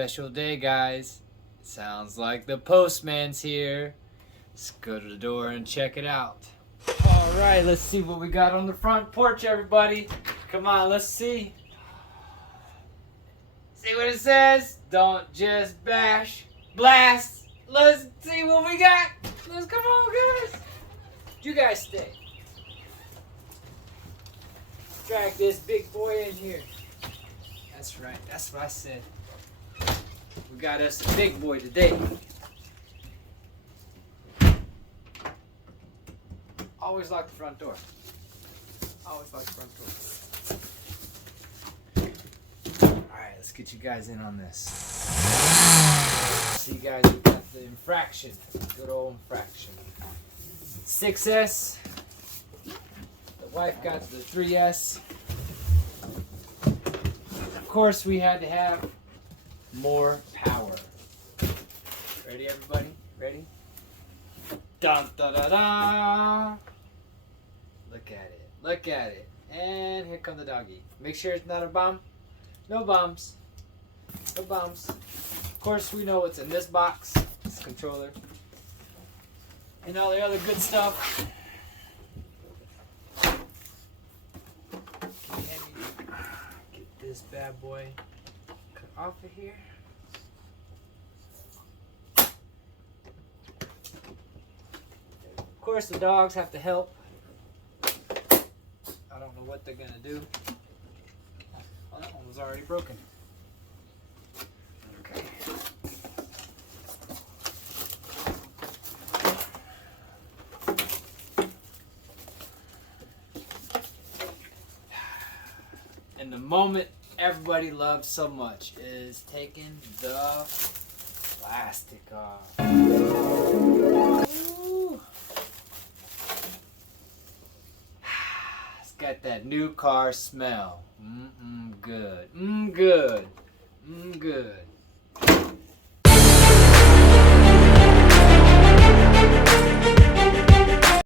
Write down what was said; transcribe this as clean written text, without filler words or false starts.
special day, guys. Sounds like the postman's here. Let's go to the door and check it out. Alright, let's see what we got on the front porch, everybody. Come on, let's see. See what it says? Don't just bash, blast. Let's see what we got. Let's come on, guys. You guys stay. Drag this big boy in here. That's right, that's what I said. We got us a big boy today. Always lock the front door. Always lock the front door. Alright, let's get you guys in on this. See, guys, we got the Infraction. Good old Infraction. 6S. The wife got the 3S. Of course, we had to have more power. Ready, everybody? Ready? Dun da da da! Look at it. Look at it. And here come the doggy. Make sure it's not a bomb. No bombs. No bombs. Of course, we know what's in this box. This controller. And all the other good stuff. Get this bad boy cut off of here. Of course, the dogs have to help. I don't know what they're gonna do. Oh, that one was already broken. Okay. And the moment everybody loves so much is taking the plastic off. Ooh. It's got that new car smell. Good. Good. Good.